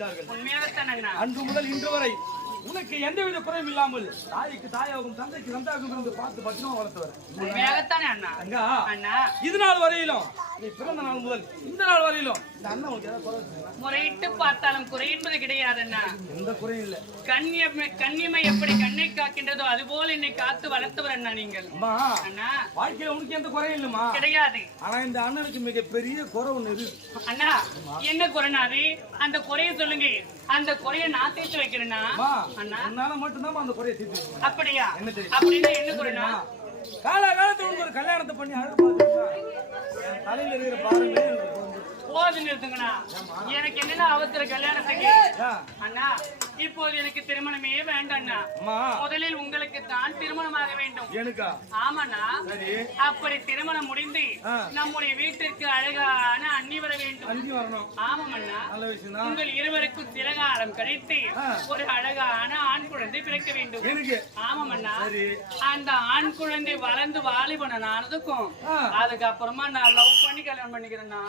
விட்டார்கள். உண்மையாகத்தான் அண்ணா. அன்று முதல் இன்று வரை உனக்கு எந்தவித குறையும் இல்லாமல் தாய்க்கு தாயாகும் தந்தைக்கு தந்தையாகும் இருந்து பார்த்து பத்திரமா வளர்த்தவர். உண்மையாகத்தானே அண்ணா. அங்கா அண்ணா இது நாள் வரையிலும் நீ பிறந்த நாள் முதல் இந்த நாள் வரையிலும் இந்த அண்ணன் உனக்கு ஏதாவது குறை வச்சிருக்கா? முறையிட்டு பார்த்தாலும் குறை என்பது கிடையாது அண்ணா. எந்த குறையும் இல்ல. கண்ணிமை எப்படி கண்ணை காக்கின்றதோ அதுபோல் என்னை காத்து வளர்த்தவர் அண்ணா நீங்கள். அம்மா அண்ணா வாழ்க்கையில உனக்கு எந்த குறையும் இல்லம்மா. கிடையாது. ஆனா இந்த அண்ணனுக்கு மிகப்பெரிய குறை ஒண்ணு இருக்கு. அண்ணா என்ன குறைனாரு? அந்த குறைய சொல்லுங்க. அந்த குறைய நான் தீர்த்து வைக்கிறேன்னா அண்ணா. உன்னால மட்டும்தான் அந்த குறையை தீர்த்து வைக்கணும். அப்படியா? என்ன தெரியும்? அப்படின்னா என்ன குறைனா? காலகாலத்துல உனக்கு ஒரு கல்யாணத்தை பண்ணி அழகு பார்த்துருக்கா. என் தலையில இருக்கிற பாருங்க போது நிறுத்துங்கண்ணா. எனக்கு என்னென்ன அவசர கல்யாணத்துக்கு அண்ணா? இப்போது எனக்கு திருமணமே வேண்டாண்ணா. முதலில் உங்களுக்கு தான் திருமணமாக வேண்டும். எனக்கா? ஆமாண்ணா. அப்படி திருமணம் முடிந்து நம்முடைய வீட்டிற்கு அழகான அண்ணி வர வேண்டும். அண்ணி வரணும். ஆமாமண்ணா. நல்ல விஷயம் தான். உங்கள் இருவருக்கும் சிறகாலம் கழித்து ஒரு அழகான ஆண் குழந்தை பிறக்க வேண்டும். எனக்கு? ஆமாமண்ணா. அந்த ஆண் குழந்தை வளர்ந்து வாலிபனானதுக்கும் அதுக்கப்புறமா நான் லவ் பண்ணி கல்யாணம் பண்ணிக்கிறேன்னா.